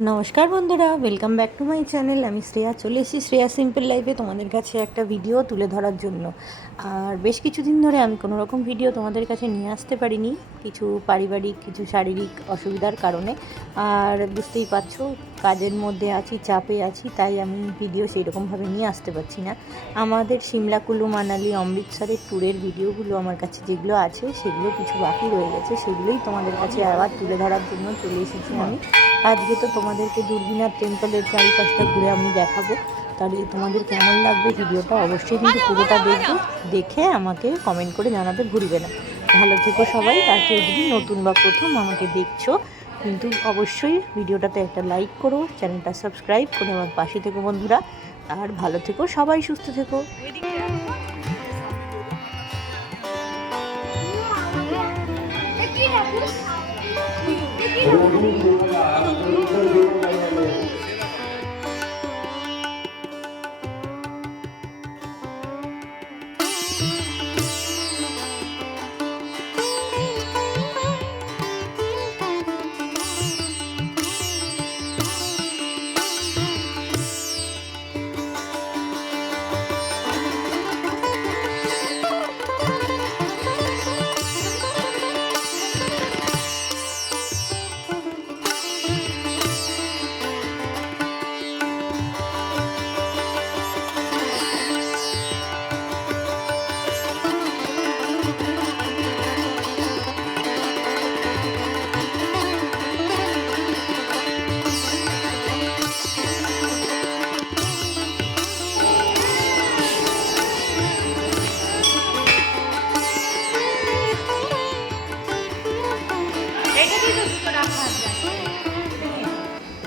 নমস্কার বন্ধুরা, welcome back to my channel. আমি শ্রেয়া, চলে এসেছি শ্রেয়া সিম্পল লাইফে তোমাদের কাছে একটা ভিডিও তুলে ধরার জন্য। আর বেশ কিছুদিন ধরে আমি কোনো রকম ভিডিও তোমাদের কাছে নিয়ে আসতে পারিনি, কিছু পারিবারিক কিছু শারীরিক অসুবিধার কারণে। আর বুঝতেই পারছো, কাজের মধ্যে আছি, চাপে আছি, তাই আমি ভিডিও সেই রকমভাবে নিয়ে আসতে পারছি না। আমাদের সিমলা, কুলু, মানালি, অমৃতসরের ট্যুরের ভিডিওগুলো আমার কাছে যেগুলো আছে, সেগুলো কিছু বাকি রয়ে গেছে, সেগুলোই তোমাদের কাছে আবার তুলে ধরার জন্য চলে এসেছি আমি। আজকে তো তোমাদেরকে দুর্গিনাথ টেম্পলের চারিপাশটা ঘুরে আমি দেখাবো। তাহলে তোমাদের কেমন লাগবে ভিডিওটা অবশ্যই কিন্তু পুরোটা দেখবে, দেখে আমাকে কমেন্ট করে জানাতে ভুলবে না। ভালো থেকো সবাই। আর কেউ যদি নতুন বা প্রথম আমাকে দেখছো, কিন্তু অবশ্যই ভিডিওটাতে একটা লাইক করো, চ্যানেলটা সাবস্ক্রাইব করে আমার পাশে থেকো বন্ধুরা। আর ভালো থেকো সবাই, সুস্থ থেকো।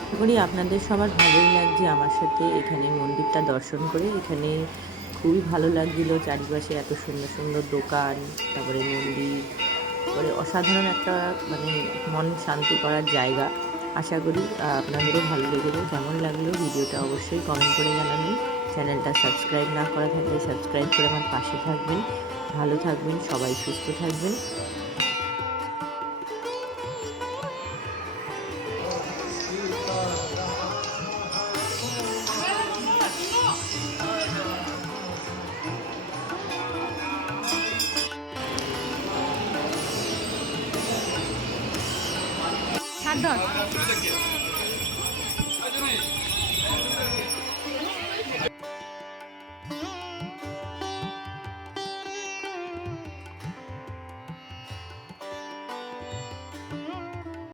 আশা করি আপনাদের সবার ভালোই লাগছে আমার সাথে এখানে মন্দিরটা দর্শন করে। এখানে খুবই ভালো লাগছিল, চারিপাশে এত সুন্দর সুন্দর দোকান, তারপরে মন্দির, তারপরে অসাধারণ একটা মন শান্তি করার জায়গা। আশা করি আপনাদেরও ভালো লেগেছে। কেমন লাগলো ভিডিওটা অবশ্যই কমেন্ট করে জানাবেন। চ্যানেলটা সাবস্ক্রাইব না করা থাকলে সাবস্ক্রাইব করে আমার পাশে থাকবেন। ভালো থাকবেন সবাই, সুস্থ থাকবেন। হাত ধর।